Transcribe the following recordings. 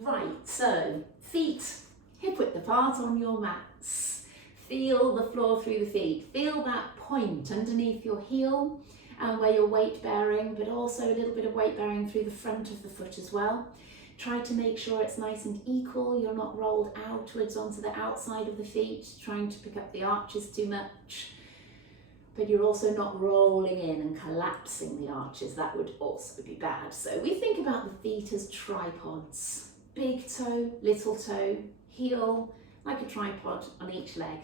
Right, so feet hip width apart on your mats. Feel the floor through the feet. Feel that point underneath your heel and where you're weight bearing, but also a little bit of weight bearing through the front of the foot as well. Try to make sure it's nice and equal. You're not rolled outwards onto the outside of the feet, trying to pick up the arches too much. But you're also not rolling in and collapsing the arches. That would also be bad. So we think about the feet as tripods. Big toe, little toe, heel, like a tripod on each leg.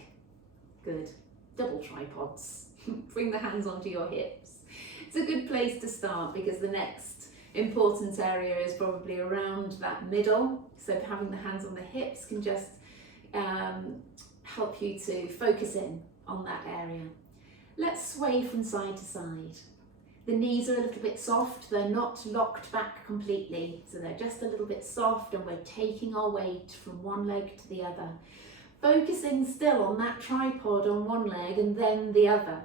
Good. Double tripods. Bring the hands onto your hips. It's a good place to start because the next important area is probably around that middle. So having the hands on the hips can just help you to focus in on that area. Let's sway from side to side. The knees are a little bit soft, they're not locked back completely, so they're just a little bit soft, and we're taking our weight from one leg to the other. Focusing still on that tripod on one leg and then the other.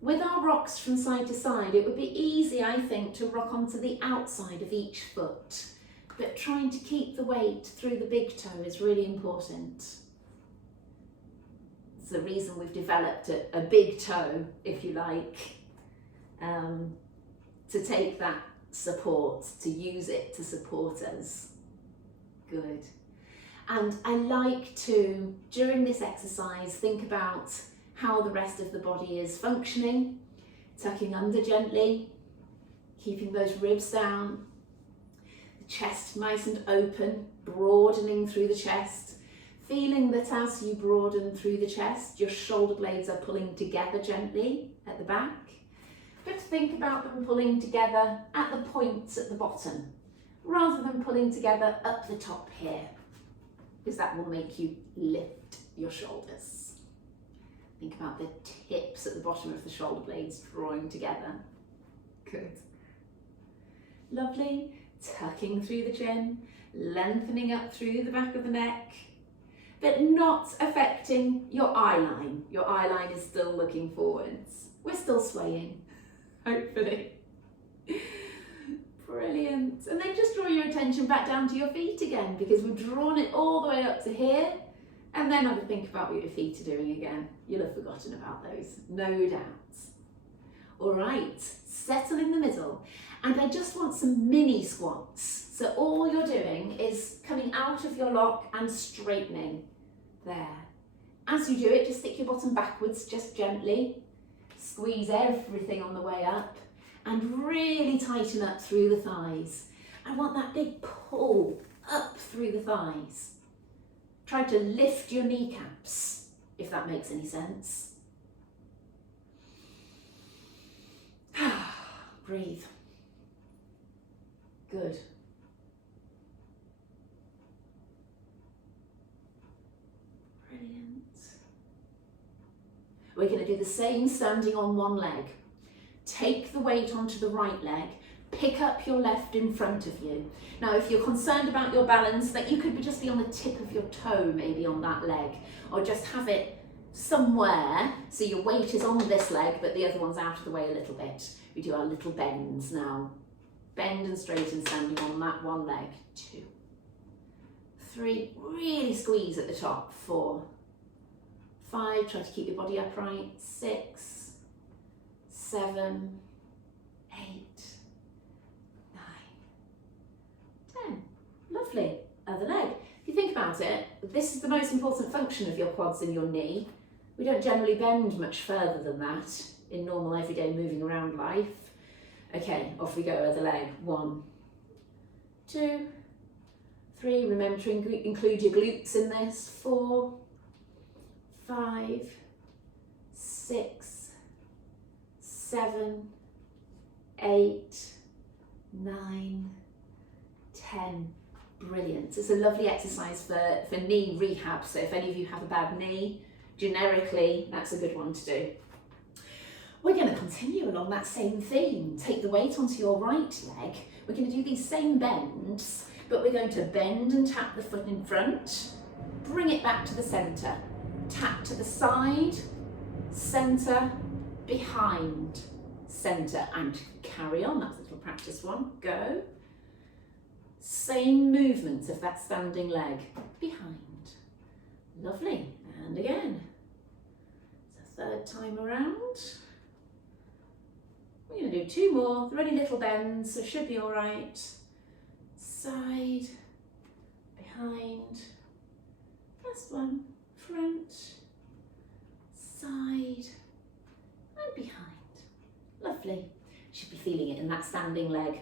With our rocks from side to side, it would be easy, I think, to rock onto the outside of each foot, but trying to keep the weight through the big toe is really important. It's the reason we've developed a big toe, if you like, to take that support, to use it to support us. Good. And I like to, during this exercise, think about how the rest of the body is functioning, tucking under gently, keeping those ribs down, the chest nice and open, broadening through the chest, feeling that as you broaden through the chest, your shoulder blades are pulling together gently at the back. But think about them pulling together at the points at the bottom, rather than pulling together up the top here, because that will make you lift your shoulders. Think about the tips at the bottom of the shoulder blades drawing together. Good. Lovely. Tucking through the chin, lengthening up through the back of the neck, but not affecting your eye line. Your eye line is still looking forwards. We're still swaying, hopefully. Brilliant. And then just draw your attention back down to your feet again, because we've drawn it all the way up to here. And then have a think about what your feet are doing again. You'll have forgotten about those, no doubt. All right, settle in the middle. And I just want some mini squats. So all you're doing is coming out of your lock and straightening there. As you do it, just stick your bottom backwards, just gently. Squeeze everything on the way up and really tighten up through the thighs. I want that big pull up through the thighs. Try to lift your kneecaps, if that makes any sense. Breathe. Good. Brilliant. We're going to do the same standing on one leg. Take the weight onto the right leg. Pick up your left in front of you. Now, if you're concerned about your balance, that you could just be on the tip of your toe, maybe on that leg, or just have it somewhere so your weight is on this leg, but the other one's out of the way a little bit. We do our little bends now. Bend and straighten standing on that one leg. 2, 3, really squeeze at the top. 4, 5, try to keep your body upright. 6, 7, 8, 9, 10. Lovely. Other leg. If you think about it, this is the most important function of your quads and your knee. We don't generally bend much further than that in normal everyday moving around life. Okay, off we go, other leg. 1, 2, 3. Remember to include your glutes in this. 4, 5, 6, 7, 8, 9, 10. Brilliant. It's a lovely exercise for knee rehab. So if any of you have a bad knee, generically, that's a good one to do. We're going to continue along that same theme. Take the weight onto your right leg. We're going to do these same bends, but we're going to bend and tap the foot in front, bring it back to the centre, tap to the side, centre, behind, centre, and carry on. That's a little practice one. Go. Same movement of that standing leg. Behind. Lovely. And again. So third time around. We're going to do 2 more. They're only little bends, so should be all right. Side, behind. Last one. Front, side, and behind. Lovely. Should be feeling it in that standing leg.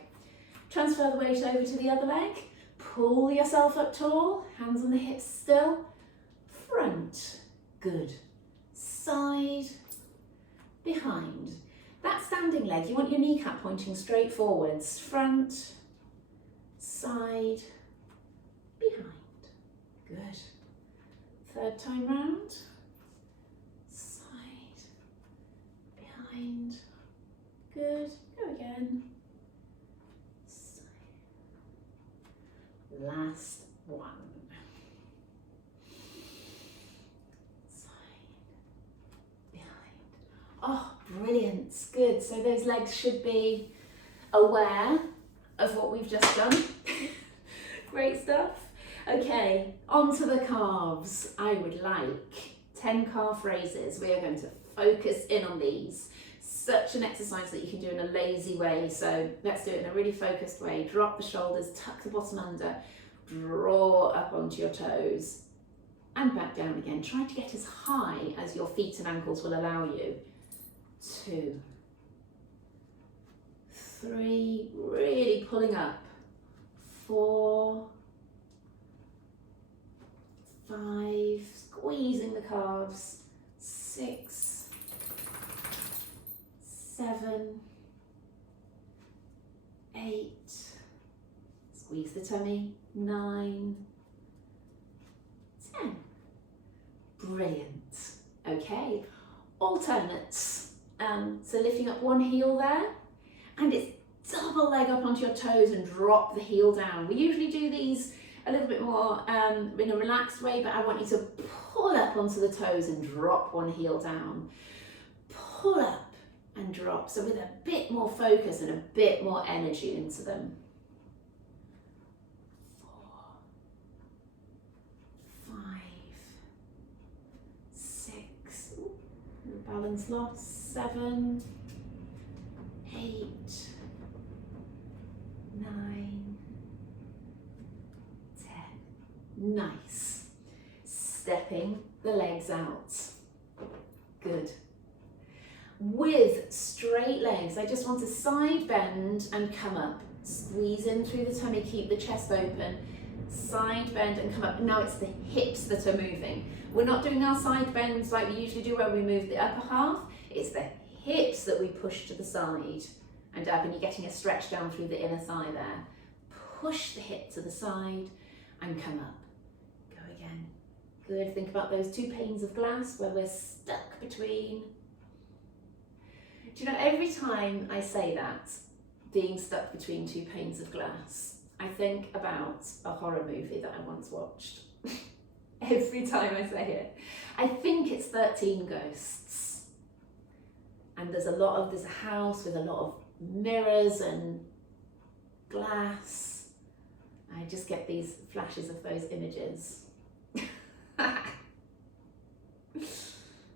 Transfer the weight over to the other leg. Pull yourself up tall. Hands on the hips still. Front. Good. Side. Behind. That standing leg, you want your kneecap pointing straight forwards. Front. Side. Behind. Good. Third time round. Side. Behind. Good. Go again. Last one. Side, behind. Oh, brilliant. Good. So those legs should be aware of what we've just done. Great stuff. Okay, on to the calves. I would like 10 calf raises. We are going to focus in on these. Such an exercise that you can do in a lazy way, so let's do it in a really focused way. Drop the shoulders, tuck the bottom under, draw up onto your toes and back down again. Try to get as high as your feet and ankles will allow you. 2, 3, really pulling up. 4, 5, squeezing the calves. 6, 7, 8, squeeze the tummy. 9, 10. Brilliant. Okay, alternates. So lifting up one heel there, and it's double leg up onto your toes and drop the heel down. We usually do these a little bit more in a relaxed way, but I want you to pull up onto the toes and drop one heel down. Pull up and drop, so with a bit more focus and a bit more energy into them. 4, 5, 6, balance loss. 7, 8, 9, 10. Nice. Stepping the legs out. Good. With straight legs, I just want to side bend and come up. Squeeze in through the tummy, keep the chest open. Side bend and come up. Now it's the hips that are moving. We're not doing our side bends like we usually do where we move the upper half. It's the hips that we push to the side and up, and you're getting a stretch down through the inner thigh there. Push the hip to the side and come up. Go again. Good. Think about those 2 panes of glass where we're stuck between. Do you know, every time I say that, being stuck between 2 panes of glass, I think about a horror movie that I once watched. Every time I say it. I think it's 13 Ghosts. And there's a house with a lot of mirrors and glass. I just get these flashes of those images.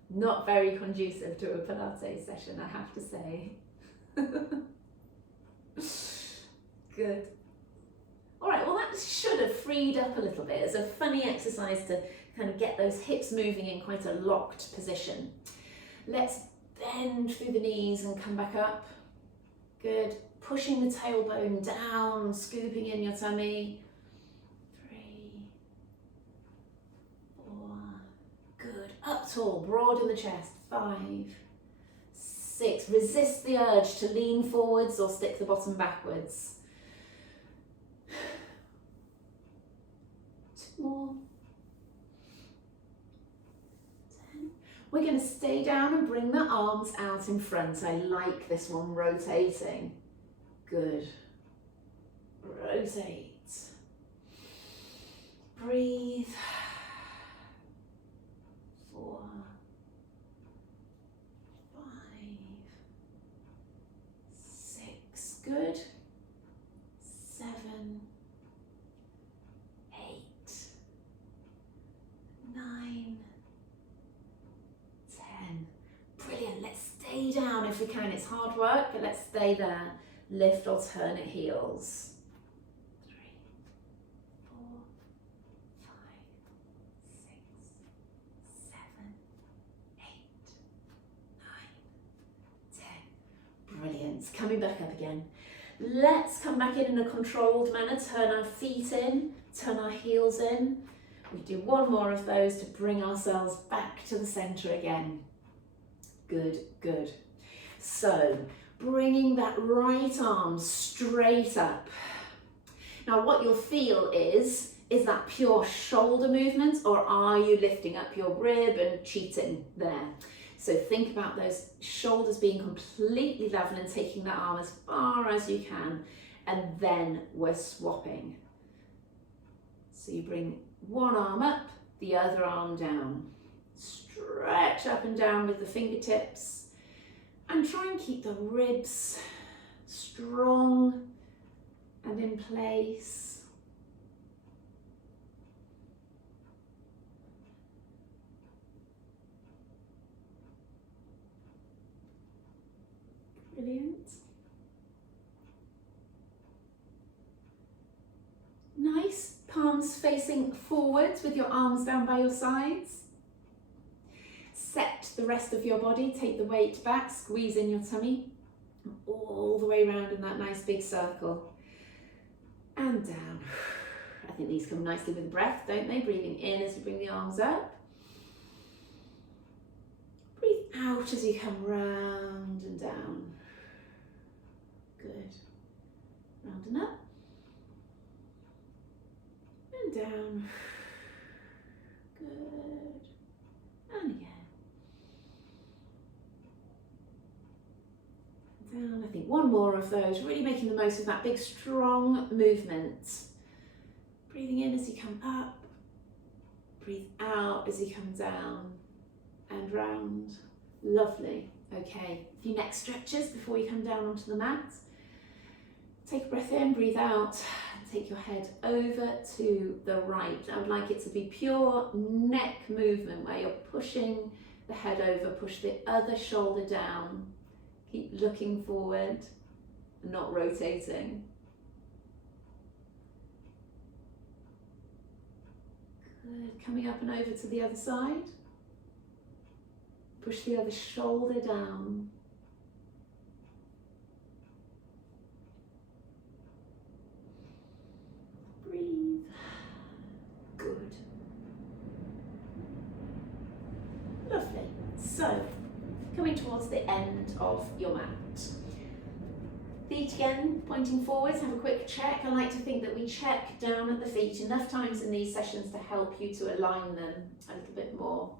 Not very conducive to a Pilates session, I have to say. Good. All right, well that should have freed up a little bit. It's a funny exercise to kind of get those hips moving in quite a locked position. Let's bend through the knees and come back up. Good. Pushing the tailbone down, scooping in your tummy. 3, 4, good. Up tall, broaden the chest. 5, 6, resist the urge to lean forwards or stick the bottom backwards. 2 more. 10. We're going to stay down and bring the arms out in front. I like this one, rotating. Good. Rotate. Breathe. 4, 5, 6. Good. 7, we can. It's hard work, but let's stay there. Lift alternate heels. 3, 4, 5, 6, 7, 8, 9, 10. Brilliant. Coming back up again. Let's come back in a controlled manner. Turn our feet in, turn our heels in. We do one more of those to bring ourselves back to the center again. Good, good. So, bringing that right arm straight up. Now, what you'll feel is that pure shoulder movement, or are you lifting up your rib and cheating there? So think about those shoulders being completely level and taking that arm as far as you can, and then we're swapping. So you bring one arm up, the other arm down. Stretch up and down with the fingertips and try and keep the ribs strong and in place. Brilliant. Nice. Palms facing forwards with your arms down by your sides. Set the rest of your body. Take the weight back. Squeeze in your tummy. All the way around in that nice big circle. And down. I think these come nicely with the breath, don't they? Breathing in as you bring the arms up. Breathe out as you come round and down. Good. Round and up. And down. Good. And again. Down. I think one more of those. Really making the most of that big strong movement. Breathing in as you come up. Breathe out as you come down and round. Lovely. Okay, a few neck stretches before you come down onto the mat. Take a breath in, breathe out, and take your head over to the right. I would like it to be pure neck movement where you're pushing the head over, push the other shoulder down. Keep looking forward, not rotating. Good, coming up and over to the other side. Push the other shoulder down. Breathe. Good. Lovely. So, coming towards the end of your mat. Feet again, pointing forwards, have a quick check. I like to think that we check down at the feet enough times in these sessions to help you to align them a little bit more.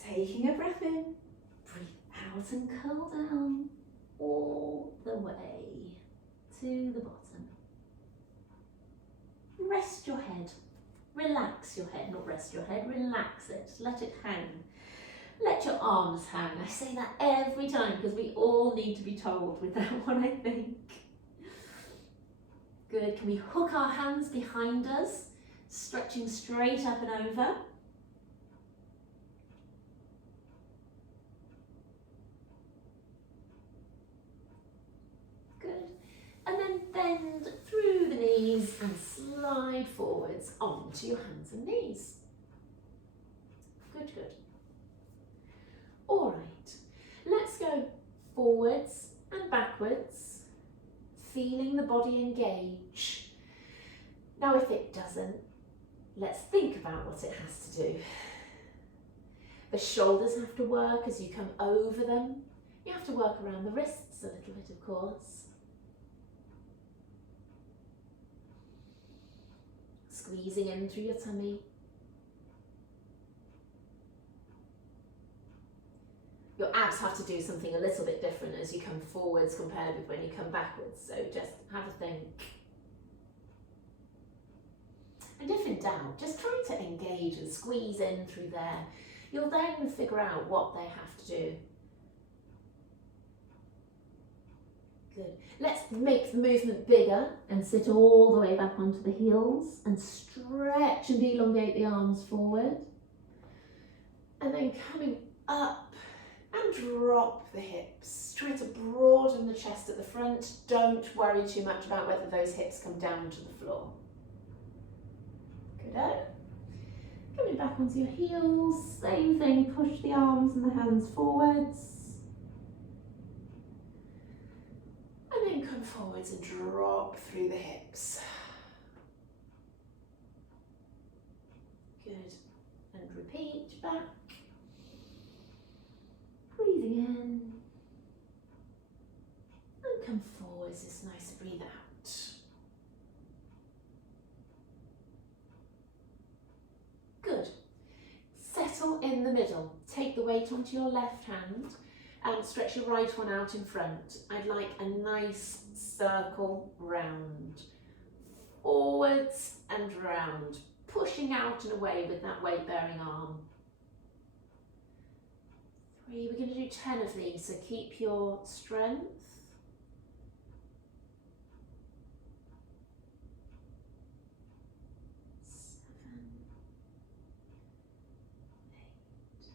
Taking a breath in, breathe out and curl down all the way to the bottom. Rest your head, relax your head, not rest your head, relax it, let it hang. Let your arms hang. I say that every time because we all need to be told with that one, I think. Good, can we hook our hands behind us, stretching straight up and over. And then bend through the knees and slide forwards onto your hands and knees. Good, good. All right, let's go forwards and backwards, feeling the body engage. Now, if it doesn't, let's think about what it has to do. The shoulders have to work as you come over them. You have to work around the wrists a little bit, of course. Squeezing in through your tummy. Your abs have to do something a little bit different as you come forwards compared with when you come backwards, so just have a think. And if in doubt, just try to engage and squeeze in through there. You'll then figure out what they have to do. Good. Let's make the movement bigger and sit all the way back onto the heels and stretch and elongate the arms forward. And then coming up And drop the hips. Try to broaden the chest at the front. Don't worry too much about whether those hips come down to the floor. Good. Coming back onto your heels. Same thing, push the arms and the hands forwards. And then come forwards and drop through the hips. Good. And repeat back. Breathing in. And come forwards, it's nice to breathe out. Good. Settle in the middle. Take the weight onto your left hand and stretch your right one out in front. I'd like a nice circle round. Forwards and round. Pushing out and away with that weight bearing arm. 3, we're going to do 10 of these, so keep your strength. 7, 8,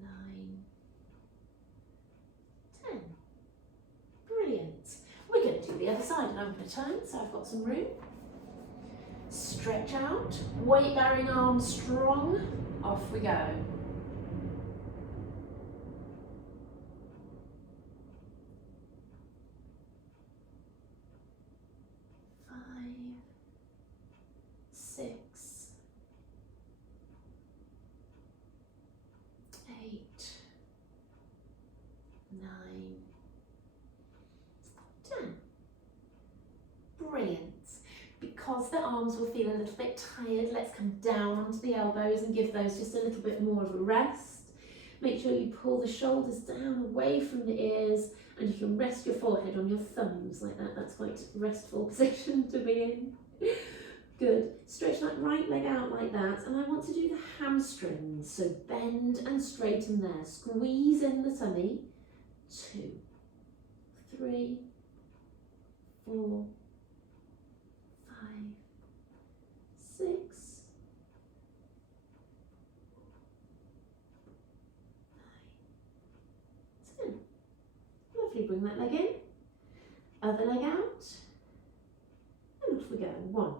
9, 10. Brilliant. We're going to do the other side and I'm going to turn, so I've got some room. Stretch out, weight bearing arms strong, off we go. 5, 6, 8, 9, 10. Brilliant. Because the arms will feel a little bit tired, let's come down onto the elbows and give those just a little bit more of a rest. Make sure you pull the shoulders down away from the ears and you can rest your forehead on your thumbs like that. That's quite a restful position to be in. Good. Stretch that right leg out like that, and I want to do the hamstrings. So bend and straighten there. Squeeze in the tummy. 2, 3, 4, 5, 6, 9, 10. Lovely, bring that leg in. Other leg out. And off we go. 1,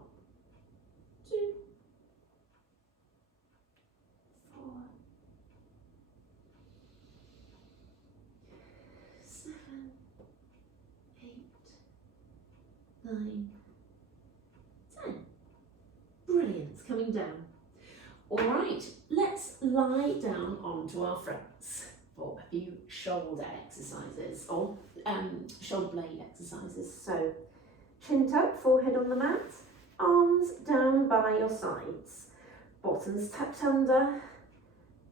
2, 4, 7, 8, 9, 10. Brilliant, coming down. All right, let's lie down onto our fronts for a few shoulder exercises or shoulder blade exercises. So chin tuck, forehead on the mat, arms down by your sides, bottoms tucked under.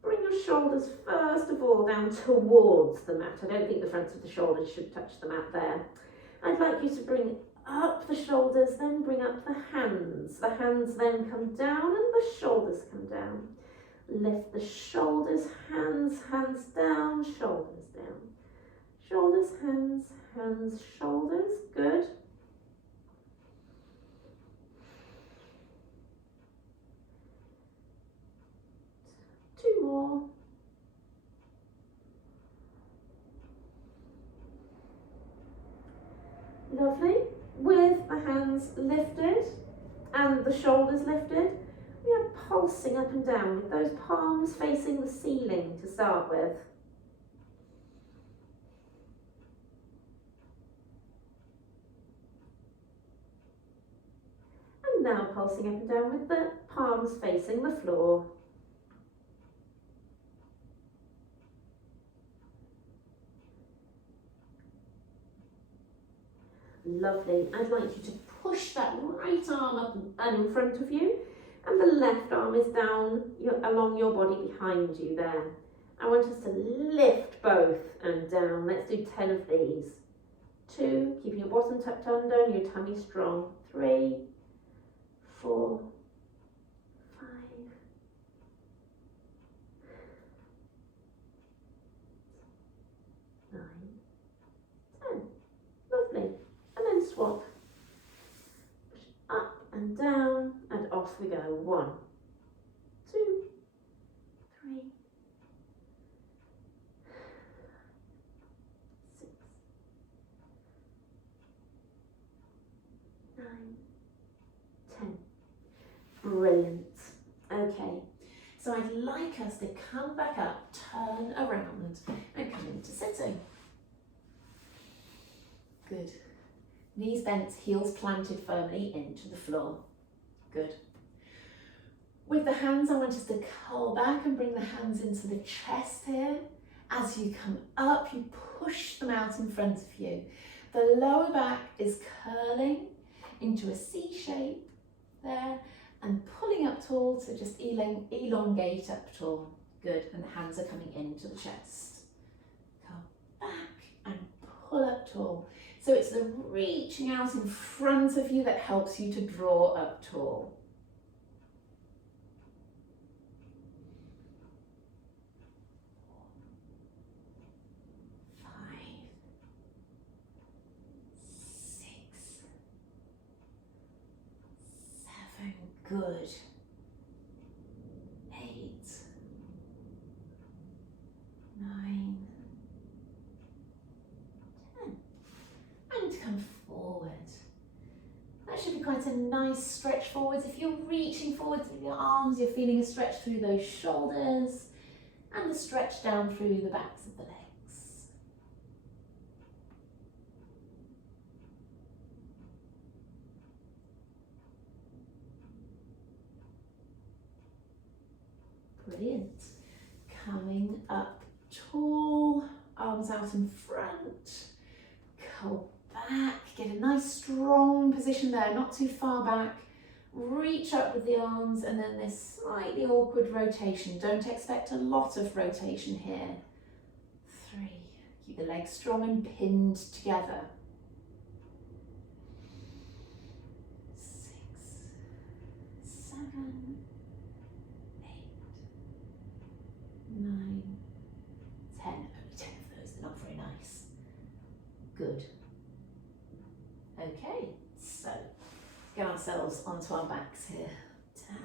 Bring your shoulders first of all down towards the mat. I don't think the fronts of the shoulders should touch the mat there. I'd like you to bring up the shoulders, then bring up the hands. The hands then come down and the shoulders come down. Lift the shoulders, hands, hands down, shoulders down. Shoulders, hands, hands, shoulders. Good. Two more. Lovely. With the hands lifted and the shoulders lifted, we are pulsing up and down with those palms facing the ceiling to start with. And now pulsing up and down with the palms facing the floor. Lovely. I'd like you to push that right arm up and in front of you, and the left arm is down along your body behind you there. I want us to lift both and down. Let's do 10 of these. 2, keeping your bottom tucked under and your tummy strong. 3, 4, 5, 9, 10. Lovely. And then swap. Push up and down and off we go. 1, 2, 3, Brilliant. Okay, so I'd like us to come back up, turn around and come into sitting. Good. Knees bent, heels planted firmly into the floor. Good. With the hands, I want us to curl back and bring the hands into the chest here. As you come up, you push them out in front of you. The lower back is curling into a C shape there and pulling up tall, so just elongate up tall. Good, and the hands are coming into the chest. Come back and pull up tall. So it's the reaching out in front of you that helps you to draw up tall. Good. 8, 9, 10. And come forward. That should be quite a nice stretch forwards. If you're reaching forward through your arms, you're feeling a stretch through those shoulders and a stretch down through the backs of the legs. Brilliant. Coming up tall, arms out in front, curl back, get a nice strong position there, not too far back. Reach up with the arms and then this slightly awkward rotation. Don't expect a lot of rotation here. 3, keep the legs strong and pinned together. 6, 7, 9, 10, only 10 of those, they're not very nice. Good. Okay, so let's get ourselves onto our backs here,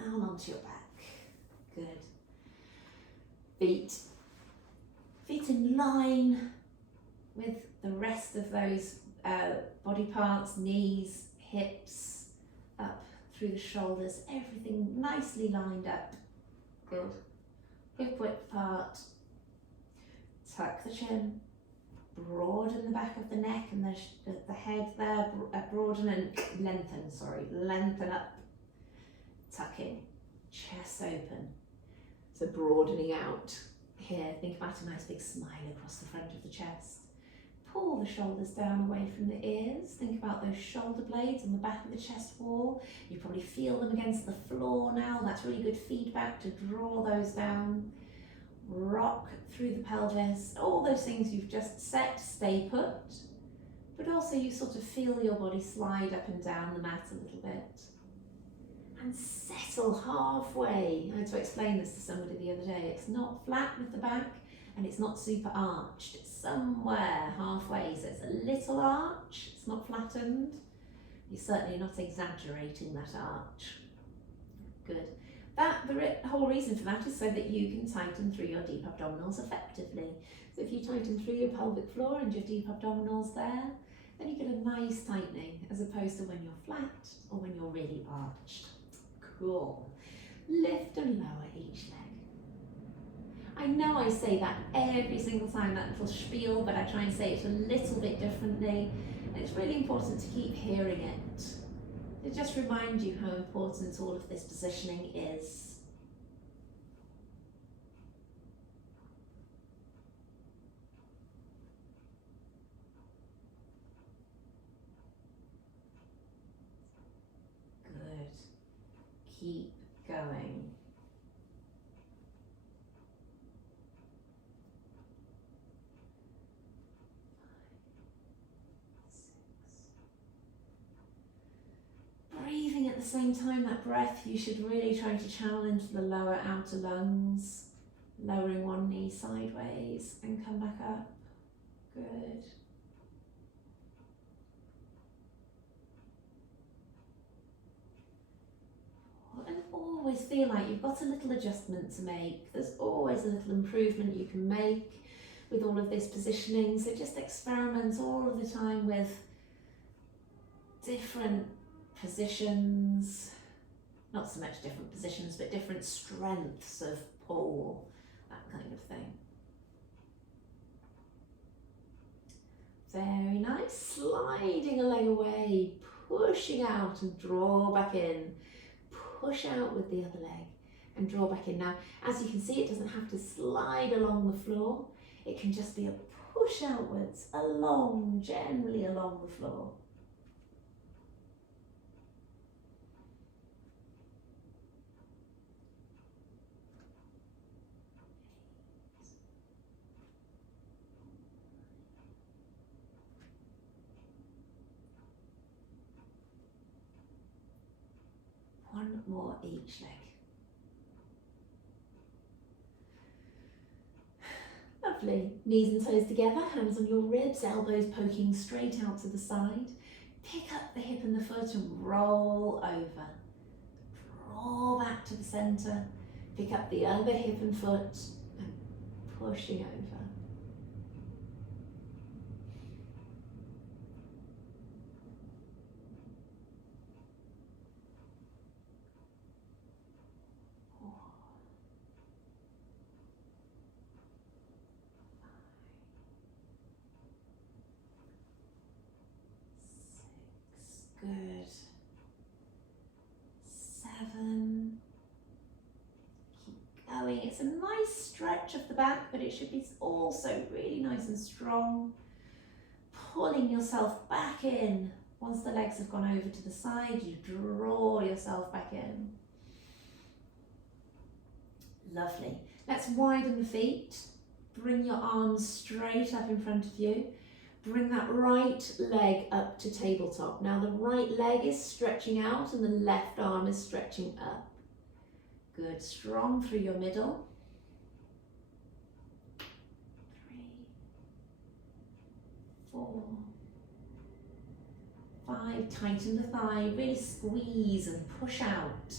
down onto your back. Good. Feet in line with the rest of those body parts, knees, hips, up through the shoulders, everything nicely lined up. Good. Hip width apart, tuck the chin, broaden the back of the neck and the head there, broaden and lengthen up, tuck in, chest open. So broadening out here, think about a nice big smile across the front of the chest. Pull the shoulders down away from the ears, think about those shoulder blades on the back of the chest wall. You probably feel them against the floor now, that's really good feedback to draw those down. Rock through the pelvis, all those things you've just set, stay put, but also you sort of feel your body slide up and down the mat a little bit. And settle halfway. I had to explain this to somebody the other day. It's not flat with the back and it's not super arched. It's somewhere halfway, so it's a little arch, it's not flattened. You're certainly not exaggerating that arch. Good. The whole reason for that is so that you can tighten through your deep abdominals effectively. So if you tighten through your pelvic floor and your deep abdominals there, then you get a nice tightening as opposed to when you're flat or when you're really arched. Cool. Lift and lower each leg. I know I say that every single time, that little spiel, but I try and say it a little bit differently. And it's really important to keep hearing it. To just remind you how important all of this positioning is. Good. Keep going. Breathing at the same time, that breath you should really try to channel into the lower outer lungs, lowering one knee sideways and come back up. Good. And always feel like you've got a little adjustment to make. There's always a little improvement you can make with all of this positioning. So just experiment all of the time with different positions, Not so much different positions, but different strengths of pull, that kind of thing. Very nice, sliding a leg away, pushing out and draw back in. Push out with the other leg and draw back in. Now, as you can see, it doesn't have to slide along the floor. It can just be a push outwards, along, generally along the floor. One more each leg. Lovely. Knees and toes together, hands on your ribs, elbows poking straight out to the side. Pick up the hip and the foot and roll over. Draw back to the centre. Pick up the other hip and foot and pushing over. Good. 7. Keep going. It's a nice stretch of the back, but it should be also really nice and strong. Pulling yourself back in. Once the legs have gone over to the side, you draw yourself back in. Lovely. Let's widen the feet. Bring your arms straight up in front of you. Bring that right leg up to tabletop. Now the right leg is stretching out and the left arm is stretching up. Good, strong through your middle. 3, 4, 5, tighten the thigh, really squeeze and push out.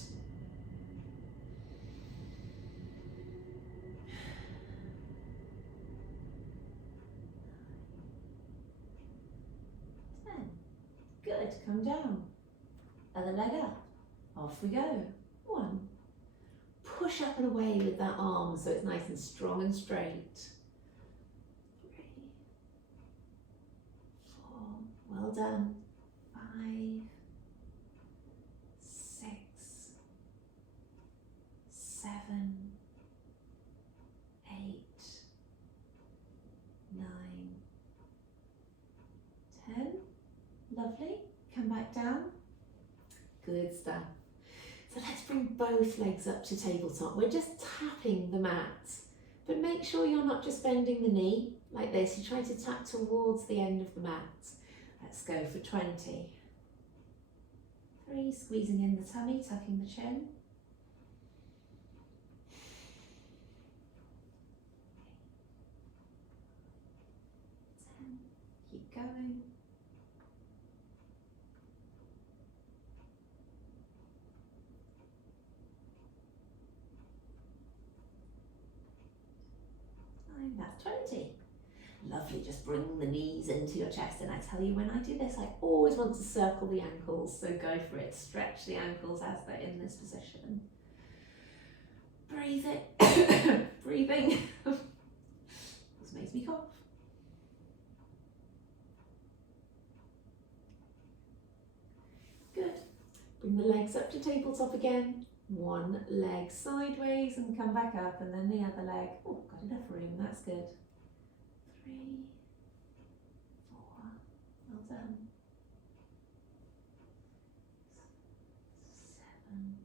10. Good, come down. Other leg up. Off we go. 1. Push up and away with that arm so it's nice and strong and straight. 3, 4, well done. 5, 6, 7, 8, 9, 10. Lovely. Come back down. Good stuff. So let's bring both legs up to tabletop. We're just tapping the mat, but make sure you're not just bending the knee like this. You try to tap towards the end of the mat. Let's go for 20. 3, squeezing in the tummy, tucking the chin. 10, keep going. 9, that's 20. Lovely, just bring the knees into your chest, and I tell you, when I do this, I always want to circle the ankles, so go for it. Stretch the ankles as they're in this position. Breathe it. Breathing. This makes me cough. Good. Bring the legs up to tabletop again. One leg sideways and come back up, and then the other leg. Oh, got enough room, that's good. 3, 4, well done. 7,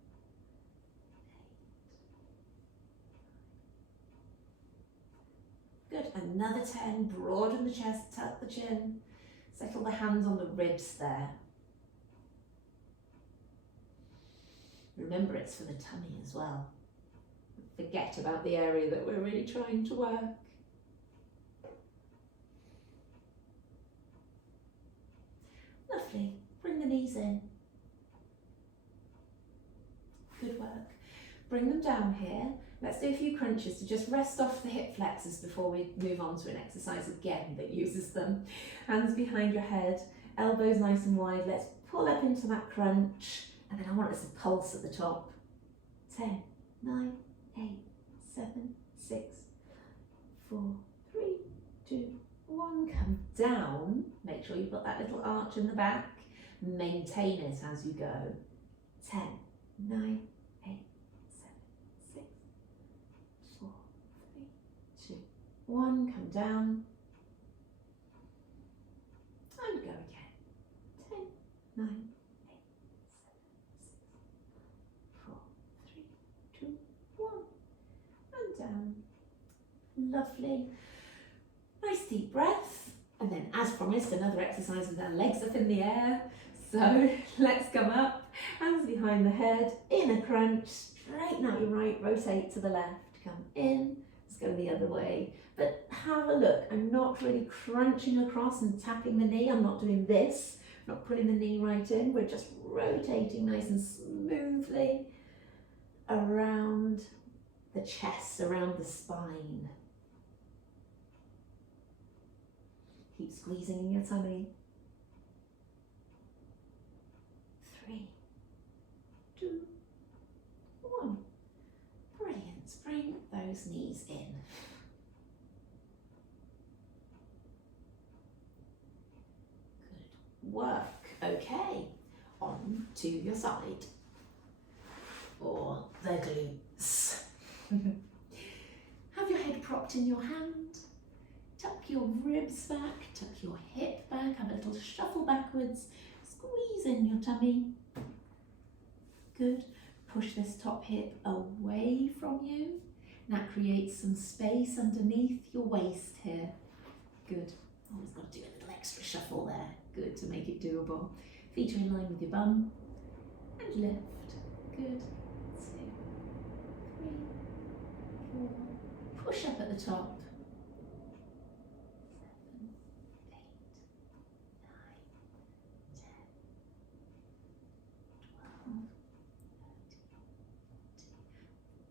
8. Good, another 10, broaden the chest, tuck the chin, settle the hands on the ribs there. Remember, it's for the tummy as well. Forget about the area that we're really trying to work. Lovely. Bring the knees in. Good work. Bring them down here. Let's do a few crunches to just rest off the hip flexors before we move on to an exercise again that uses them. Hands behind your head, elbows nice and wide. Let's pull up into that crunch And then I want us to pulse at the top. 10, 9, 8, 7, 6, 4, 3, 2, 1. Come down. Make sure you've got that little arch in the back. Maintain it as you go. 10, 9, 8, 7, 6, 4, 3, 2, 1. Come down. And go again. 10, 9, 8, 7, 6, 4, 3, 2, 1. And down. Lovely. Nice deep breath. And then, as promised, another exercise with our legs up in the air. So let's come up, hands behind the head, in a crunch, straighten out your right, rotate to the left, come in, let's go the other way. But have a look, I'm not really crunching across and tapping the knee, I'm not doing this, I'm not pulling the knee right in, we're just rotating nice and smoothly around the chest, around the spine. Keep squeezing in your tummy. 3, 2, 1. Brilliant. Bring those knees in. Good work. Okay. On to your side. For the glutes. Have your head propped in your hand. Tuck your ribs back, tuck your hip back, have a little shuffle backwards, squeeze in your tummy. Good. Push this top hip away from you. That creates some space underneath your waist here. Good. Always got to do a little extra shuffle there. Good, to make it doable. Feet are in line with your bum. And lift. Good. 2, 3, 4. Push up at the top.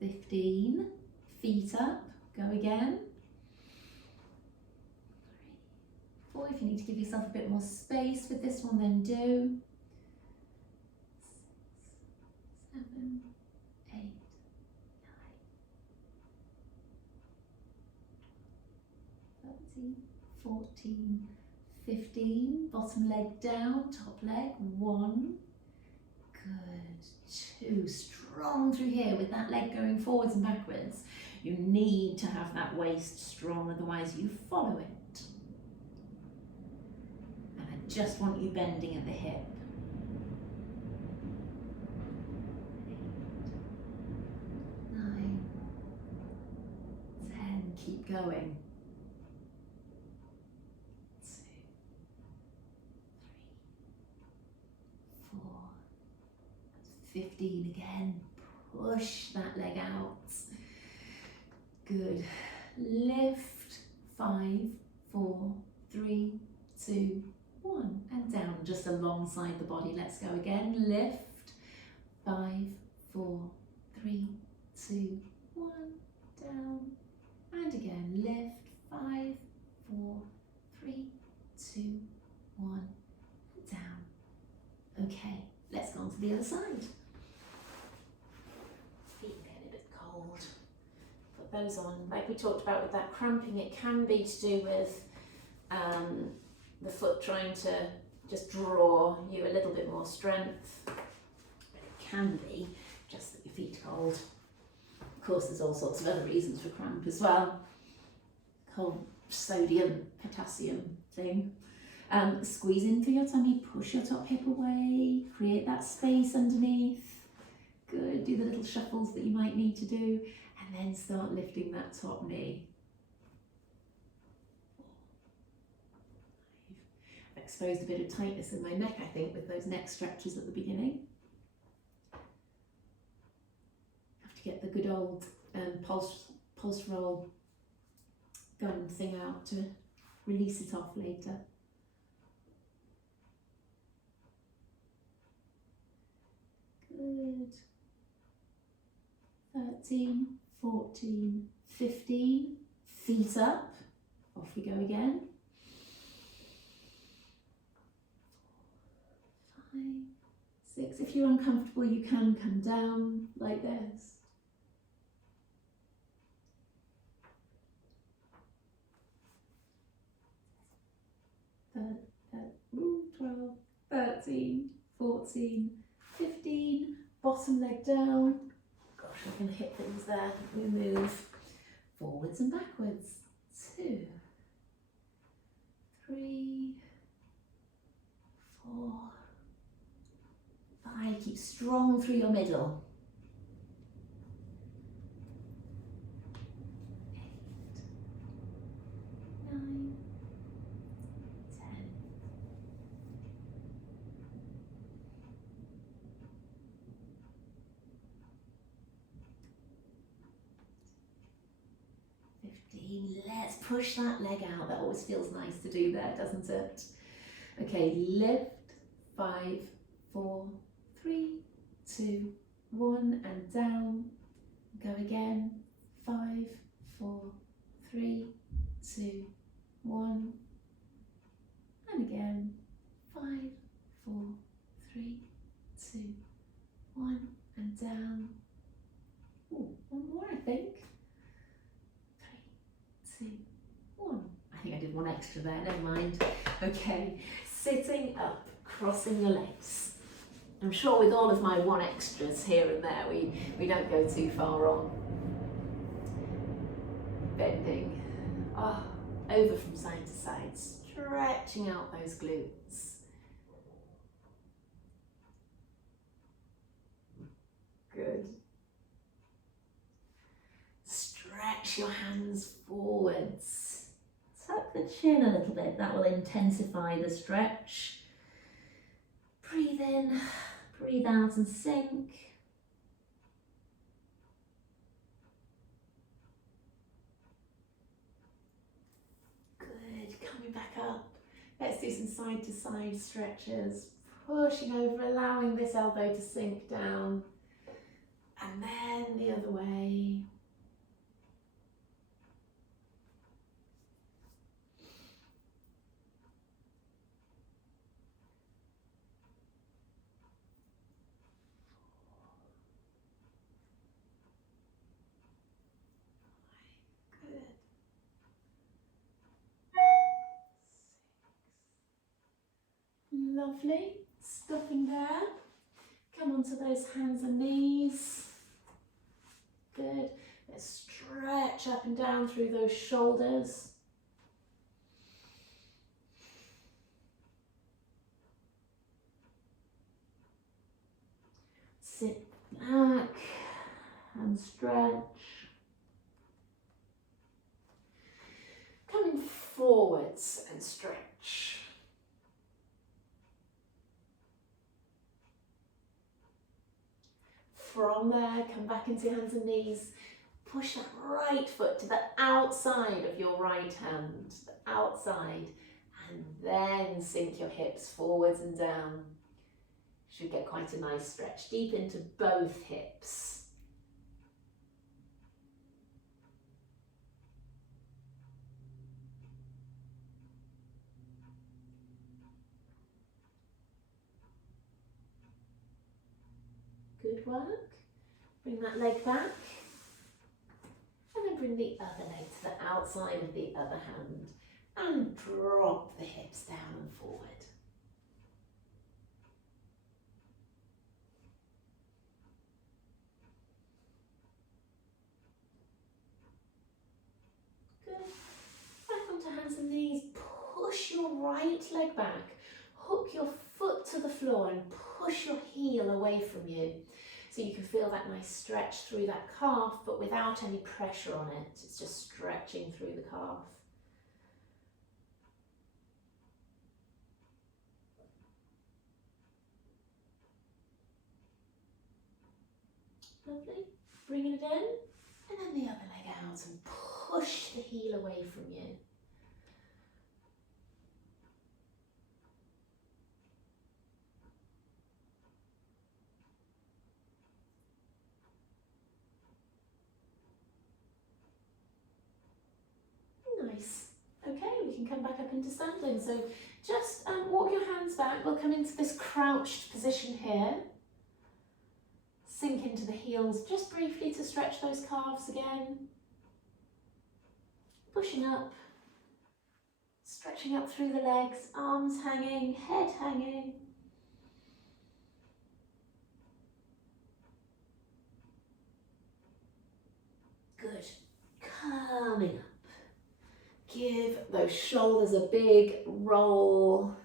15, feet up, go again. 3, 4, if you need to give yourself a bit more space with this one, then do. 6, 7, 8, 9, 13, 14, 15, bottom leg down, top leg, 1. Good. 2, strong through here with that leg going forwards and backwards. You need to have that waist strong, otherwise you follow it. And I just want you bending at the hip. 8, 9, 10, keep going. 15 again, push that leg out. Good. Lift. 5, 4, 3, 2, 1. And down, just alongside the body. Let's go again. Lift. 5, 4, 3, 2, 1. Down. And again. Lift. 5, 4, 3, 2, 1. And down. Okay, let's go on to the other side. Feet getting a bit cold. Put those on. Like we talked about with that cramping, it can be to do with the foot trying to just draw you a little bit more strength. But it can be just that your feet are cold. Of course, there's all sorts of other reasons for cramp as well. Whole sodium, potassium thing. Squeeze into your tummy, push your top hip away, create that space underneath. Good, do the little shuffles that you might need to do, and then start lifting that top knee. 4, 5. I've exposed a bit of tightness in my neck, I think, with those neck stretches at the beginning. Have to get the good old pulse roll gun thing out to release it off later. Good. 13, 14, 15, feet up. Off we go again. 5, 6. If you're uncomfortable, you can come down like this. 12, 13, 14, 15, bottom leg down. Gosh, I can hit things there. We move forwards and backwards. 2, 3, 4, 5. Keep strong through your middle. 8, 9, 10. 15. Let's push that leg out. That always feels nice to do there, doesn't it? Okay, lift. 5, 4, 3, 2, 1, and down. Go again. 5, 4, 3, 2, 1, and again. 5, 4, 3, 2, 1, and down. Ooh, one more, I think. 3, 2, 1. I think I did one extra there, never mind. Okay, sitting up, crossing your legs. I'm sure with all of my one extras here and there, we don't go too far on. Bending, over from side to side, stretching out those glutes. Good. Stretch your hands forwards. Tuck the chin a little bit, that will intensify the stretch. Breathe in, breathe out and sink. Good, coming back up. Let's do some side to side stretches. Pushing over, allowing this elbow to sink down. And then the other way. Lovely, stopping there. Come onto those hands and knees. Good. Let's stretch up and down through those shoulders. Sit back and stretch. Coming forwards and stretch. From there, come back into hands and knees. Push that right foot to the outside of your right hand, the outside, and then sink your hips forwards and down. Should get quite a nice stretch deep into both hips. Good work. Bring that leg back. And then bring the other leg to the outside of the other hand. And drop the hips down and forward. Good. Back onto hands and knees. Push your right leg back. Hook your foot to the floor and push your heel away from you. So you can feel that nice stretch through that calf, but without any pressure on it. It's just stretching through the calf. Lovely. Bringing it in, and then the other leg out and push the heel away from you. Nice. Okay, we can come back up into standing. So Just walk your hands back. We'll come into this crouched position here. Sink into the heels just briefly to stretch those calves again. Pushing up, stretching up through the legs, arms hanging, head hanging. Good. Coming up. Give those shoulders a big roll.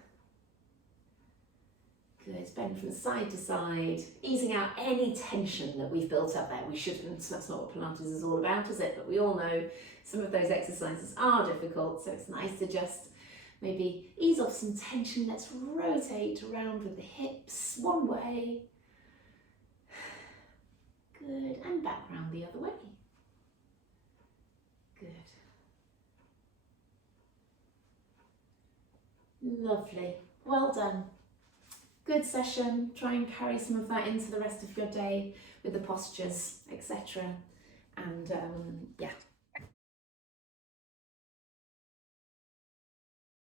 Good, bend from side to side, easing out any tension that we've built up there. We shouldn't, that's not what Pilates is all about, is it? But we all know some of those exercises are difficult, so it's nice to just maybe ease off some tension. Let's rotate around with the hips one way. Good, and back round the other way. Good. Lovely, well done. Good session. Try and carry some of that into the rest of your day with the postures, etc. And yeah,